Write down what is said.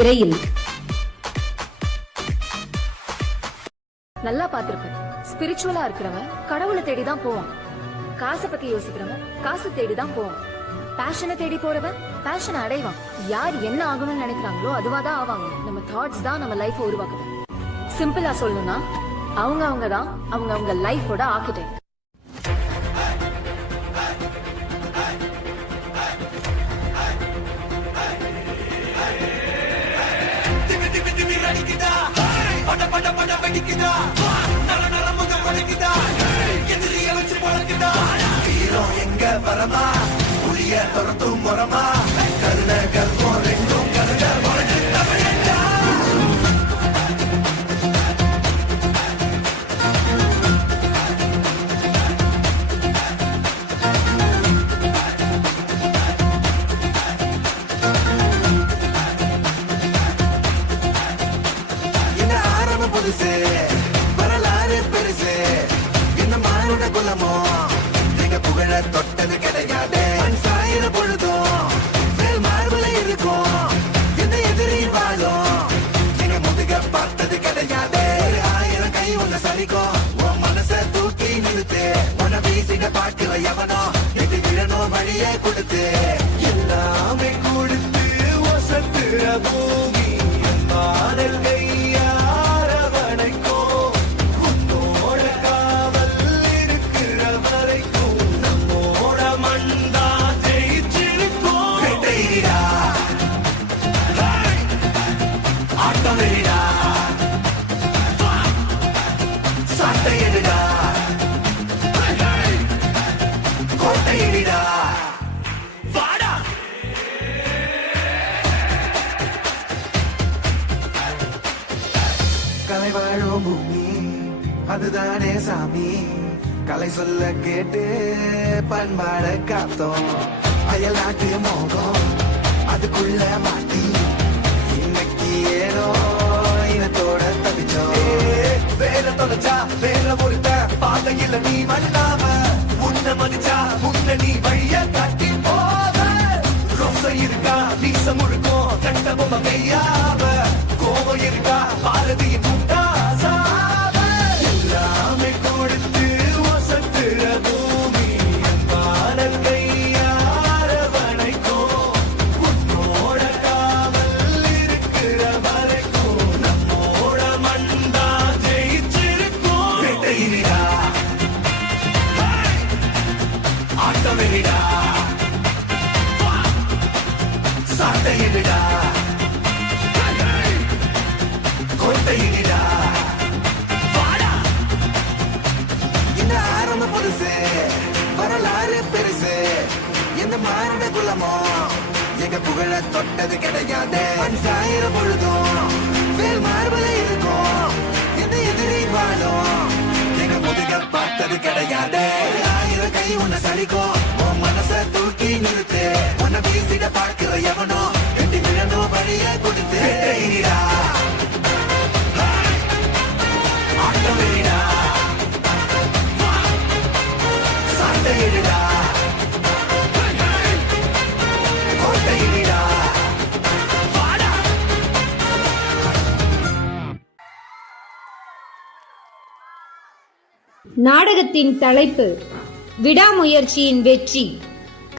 திரையில் நல்லா பாத்திருப்பேன். ஸ்பிரிச்சுவலா இருக்கிறவன் கடவுளை தேடிதான் போவான். காசை பத்தி யோசிக்கிறவன் காசு தேடிதான் போவான். பேஷனை தேடி போறவன் பேஷனை அடைவான். யார் என்ன ஆகணும்னு நினைக்கிறாங்களோ அதுவாதான் ஆவாங்க. நம்ம தாட்ஸ் தான் நம்ம லைஃப் உருவாக்குது. சிம்பிளா சொல்லணும்னா அவங்க தான் அவங்க லைஃபோட ஆர்கிடெக்ட். எங்க வரமா புளிய துரத்தும் முறமா கருண கல்வம் ரெண்டும் கருண என்ன ஆரம்பம் புதுசு வரலாறு பெருசு என்ன மானுட குலமோ புகழ தொட்டது கிடையாது. சாயிர பொழுதும் மேல் மார்பல இருக்கும். எந்த எதிரி வாழும் எங்க முதுக பார்த்தது கிடையாது. 1000 கை ஒண்ணு சரிக்கும். உன் மனச தூக்கி நிறுத்து. உன்னை வீசிட பார்க்கிற எவனோ எது விழணும் வழியே கொடுத்து எல்லாமே கொடுத்து வசத்துற பூமி மாடல் கலை வாழும் பூமி அதுதானே சாமி. கலை சொல்ல கேட்டு பண்பாட காத்தோம். அயல் நாட்டு மோகம் அதுக்குள்ள மாட்டி இன்னைக்கு ஏனோ இனத்தோட தவிச்சோம். வேற தொலைச்சா வேற ஒருத்த பாதையில நீ மண்ணாம உன்ன மதிச்சா உன்ன நீ வழிய தட்டி போத ரோசை இருக்கா வீச முழுக்கும் கண்ட பொம்மை கையாவ கோபம் இருக்கா பாரதியின் எல்லாமே கொடுத்து வசத்துற பூமி பாடல் கையார வணைக்கும். உன்னோட காவல் இருக்கிற வரைக்கும் நம்மோட மண்டா ஜெயிச்சிருக்கும். வேட்டையிடா ஆட்டமிடா சாட்டையிடா கோட்டையிடா இந்த ஆரம்பம் புதுசு வரலாறு பெருசு எந்த மானிட குலமோ எங்க புகழ தொட்டது கிடையாது. சாயிர பொழுதும் வேல் மார்பல இருக்கும். எந்த எதிரி வாழும் எங்க முதுக பார்த்தது கிடையாது. 1000 கை உன்னை சலிக்கும். உன் மனச தூக்கி நிறுத்து. உன்னை வீசிட பார்க்கிற எவனோ எட்டி விழணும் வழிய கொடுத்து ஆட்டமிடா சாட்டையிடா கோட்டையிடா. நாடகத்தின் தலைப்பு விடாமுயற்சியின் வெற்றி.